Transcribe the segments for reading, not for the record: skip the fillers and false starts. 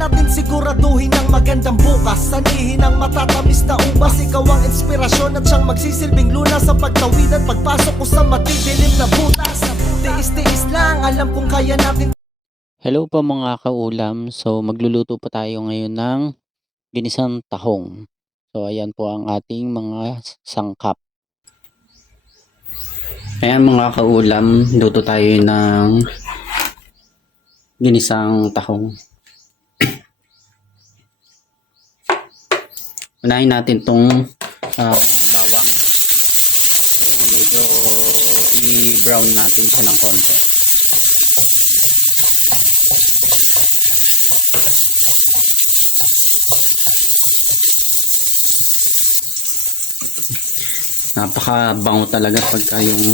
natin siguraduhin ang magandang bukas. Sanihin ang matatamis na ubas. Ikaw ang inspirasyon at siyang magsisilbing lunas sa pagtawid at pagpasok ko sa matidilim na butas. Tiis-tiis lang, alam kong kaya natin. Hello po mga kaulam. So magluluto po tayo ngayon ng ginisang tahong. So ayan po ang ating mga sangkap. Ayan mga kaulam, luto tayo ng ginisang tahong. Unahin natin tong bawang. So medyo i-brown natin siya ng konti. Napakabango talaga pagka yung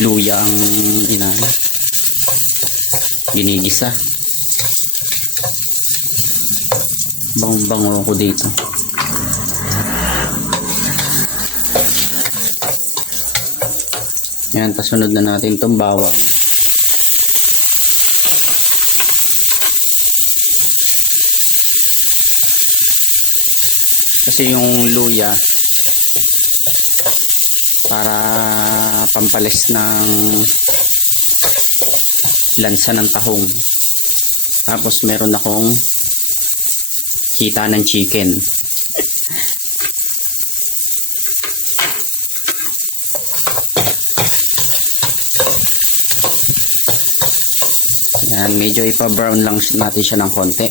luya ang ginigisa. Bangong-bango ko dito. Yan, tasunod na natin itong bawang. Kasi yung luya para pampalis ng lansa ng tahong. Tapos meron akong kita ng chicken. Yan, medyo ipa-brown lang natin siya ng konti.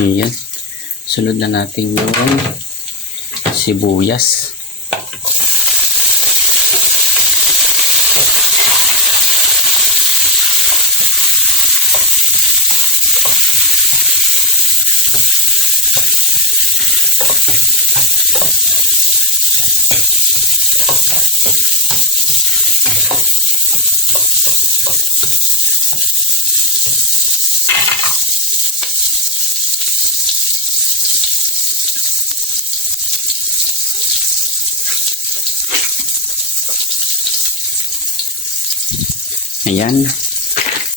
Yan. Sunod na natin yung sibuyas. Ayan,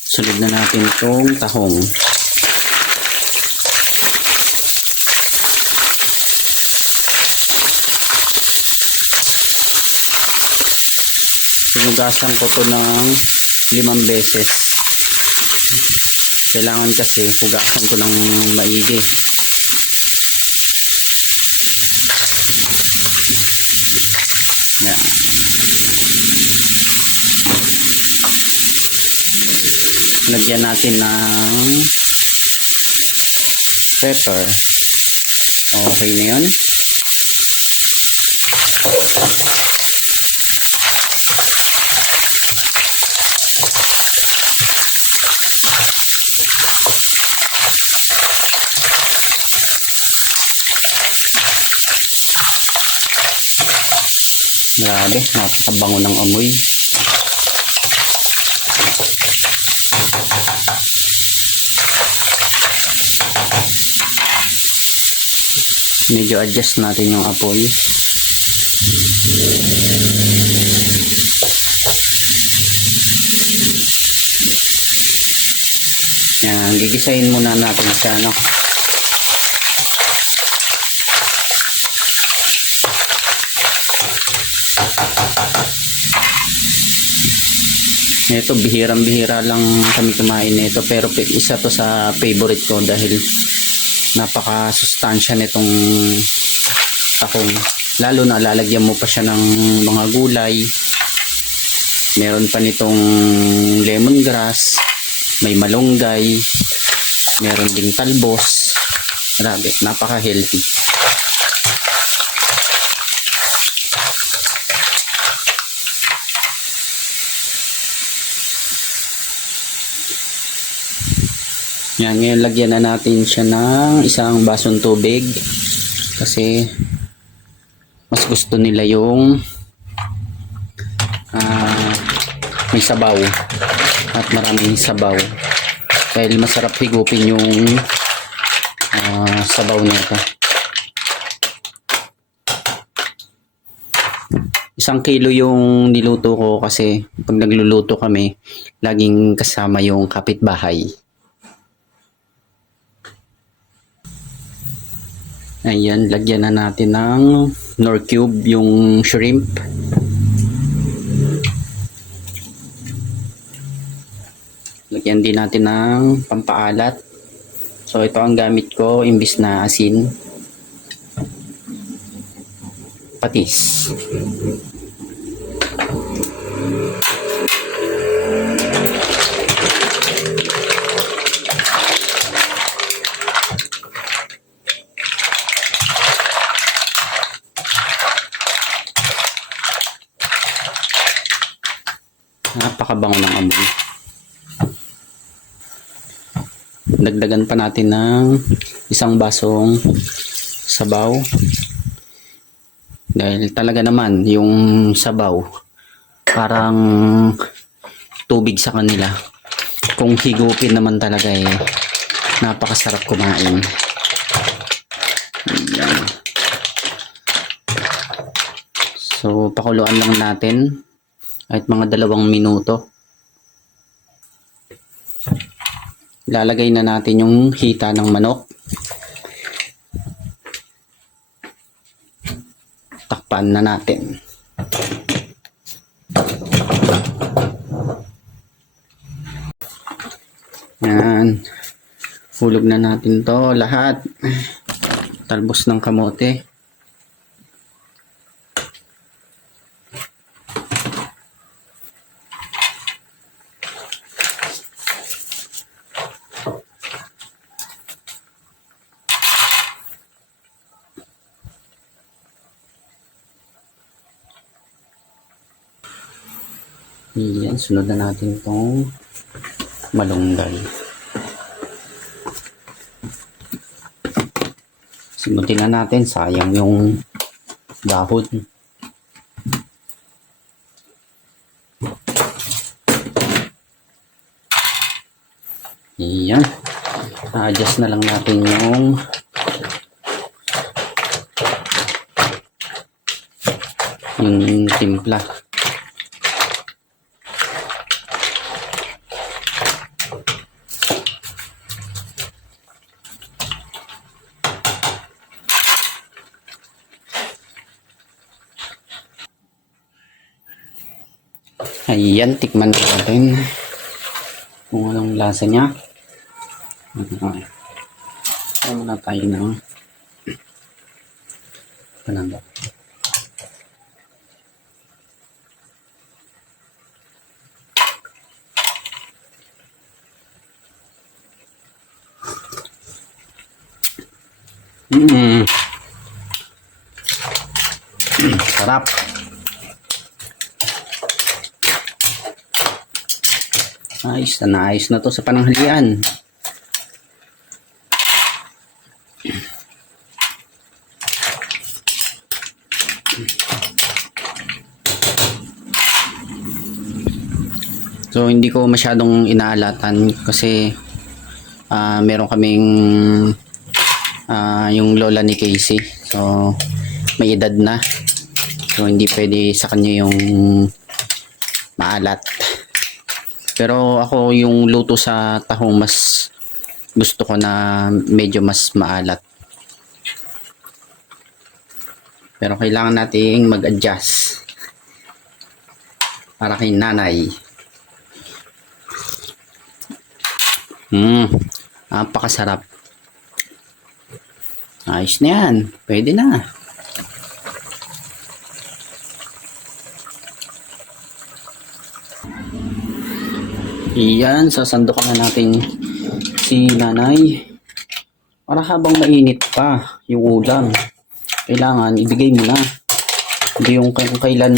sunod na natin itong tahong. Sinugasan ko to ng 5 beses. Kailangan kasi hugasan ko ng maigi. Ayan. Lagyan natin ng pepper. Okay na yun. Grabe, napakabango ng amoy. Medyo adjust natin yung apoy. Yan, gigisahin muna natin siya, no? Ito, bihirang-bihira lang kami kumain nito, pero isa to sa favorite ko dahil napaka-sustansya nitong tahong. Lalo na lalagyan mo pa siya ng mga gulay. Meron pa nitong lemongrass, may malunggay, meron ding talbos. Grabe, napaka-healthy. Yan, ngayon lagyan na natin siya ng isang basong tubig kasi mas gusto nila yung may sabaw at maraming sabaw dahil masarap higupin yung sabaw nito. 1 kilo yung niluto ko kasi pag nagluluto kami, laging kasama yung kapitbahay. Ayan, lagyan na natin ng Knorr Cube yung shrimp. Lagyan din natin ng pampaalat. So ito ang gamit ko imbis na asin. Patis. Napakabango ng amoy. Dagdagan pa natin ng 1 basong sabaw. Dahil talaga naman yung sabaw parang tubig sa kanila. Kung higupin naman talaga napakasarap kumain. Ayan. So pakuluan lang natin kahit mga 2 minuto. Ilalagay na natin yung hita ng manok. Takpan na natin. Yan. Hulog na natin to lahat. Talbos ng kamote. Yan, sunod na natin itong malunggay. Simutin na natin, sayang yung dahon. Yan. Na-adjust na lang natin yung timpla. Ayan, tikman natin kung anong lasa niya. Muna tayo ng pananda. Sarap. Ayos na to sa pananghalian. So hindi ko masyadong inaalatan kasi meron kaming yung lola ni Casey. So may edad na. So hindi pwede sa kanya yung maalat. Pero ako yung luto sa tahong mas gusto ko na medyo mas maalat. Pero kailangan nating mag-adjust para kay nanay. Napakasarap. Ayos na yan. Pwede na. Iyan, sasandukan na natin si nanay. Para habang mainit pa yung ulam, kailangan ibigay mo na. Hindi yung kung kailan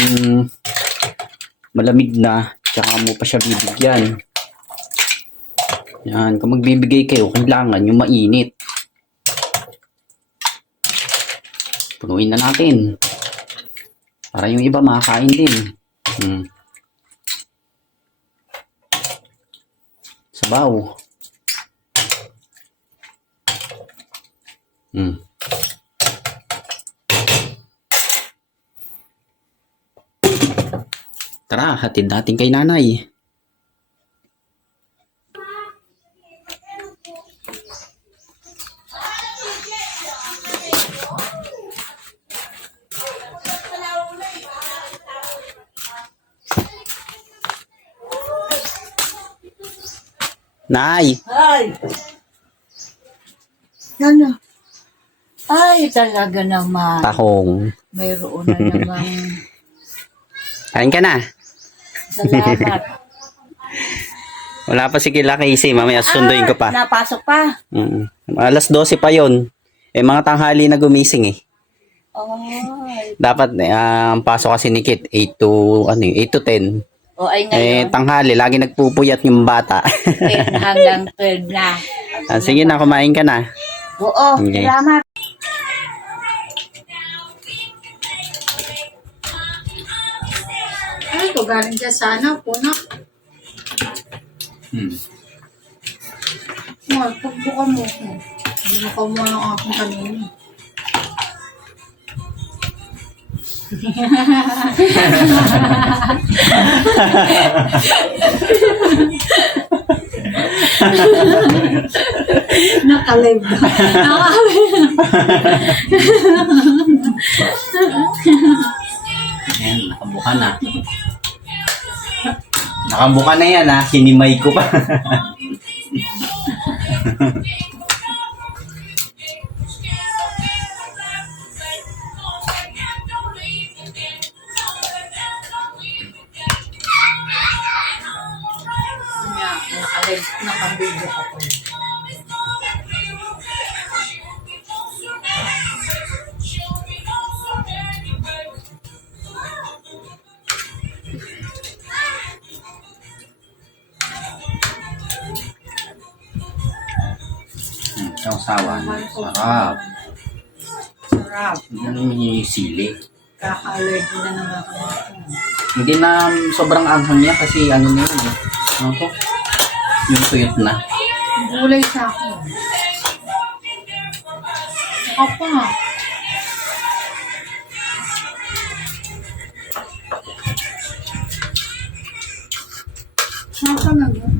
malamig na, tsaka mo pa siya bibigyan. Yan, kung magbibigay kayo, kailangan yung mainit. Punuin na natin. Para yung iba makakain din. Sabaw. Tara, hatid natin kay nanay. Nay, Ay! Ano? Ay, talaga naman. tahong. Mayroon na naman. Kain ka na. Salamat. Wala pa si Kila Casey, mamaya sunduin ko pa. Napasok pa? Alas 12 pa yon. Mga tanghali na gumising eh. Ay. Dapat ang pasok kasi ni Kit 8 to 10. O ay ngayon, Tanghali lagi nagpupuyat yung bata. 10 hanggang 12 na. Sige na, kumain ka na. Oo, Okay. salamat. Ay, ito galing dyan sana, puno. Pagbuka mo ko. Pagbuka mo ang aking kanina. Nakalive ba? Ayan, nakabuka na. Nakabuka na yan ha, sinimay ko pa. Nakalive, nakabidyo ako. Sausawan. Sarap. Sarap. Yan yung sili. Kaka-allergy na naman ako. Hindi na sobrang anghang niya kasi ano na yun eh. Ano to? Yung tuyot na. Gulay sa akin. Apa? Saka na yun.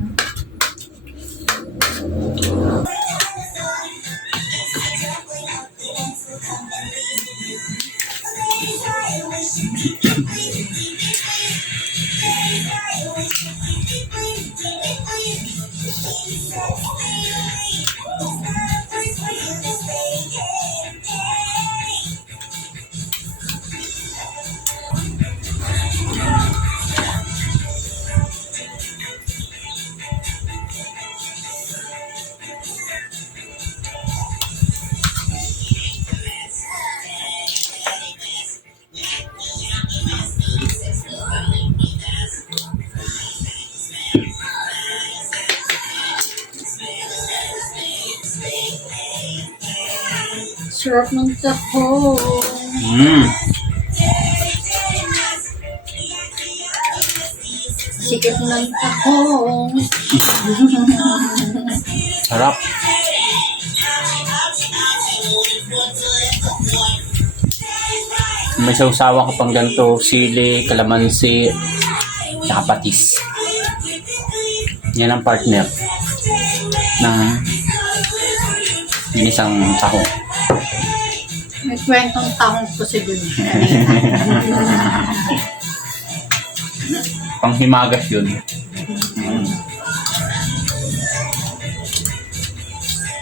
Sarap ng taho. Sikip ng taho. Sarap. May sausawa ka pang ganito, sili, kalamansi, tsaka patis. Yan ang partner na ginisang taho. May kwentong tahong po si Dun. Panghimagas yun.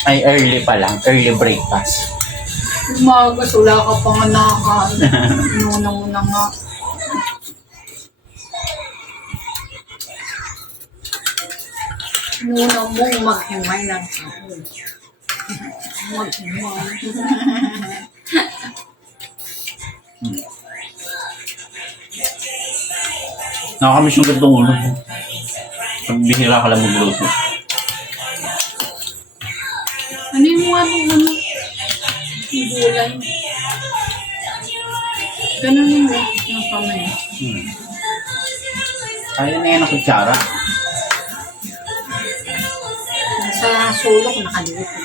Ay, early pa lang. Early breakfast. Umagas, wala ka pa nga nakakain. Muna nga. Muna mo maghimay ng tahong. Maghimay. Nakakamiss yung gantong ulo. Pag bihira ka lang magluto. Ano yung mga ano? Yung gulay. Ganun yung yung kamay. Kaya na yan ang kutsara. Sa sulok, nakalimutan.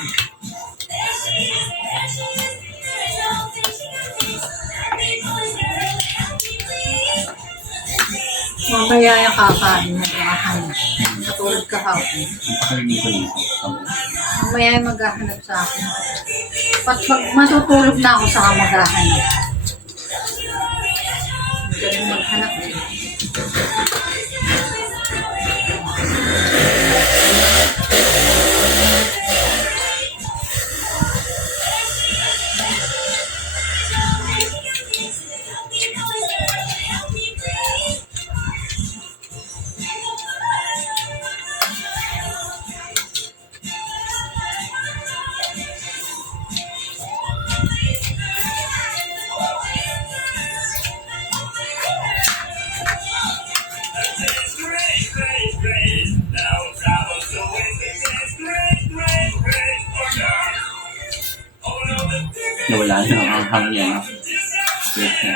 Mamaya yung kakain mo. Maghahanap. Katulad kahapon. Mamaya yung maghahanap sa akin. Pag matutulog na ako sa maghahanap. Ganun maghanap eh. Nawala na ang hangyan. Wait na.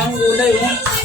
Ang gulay oh.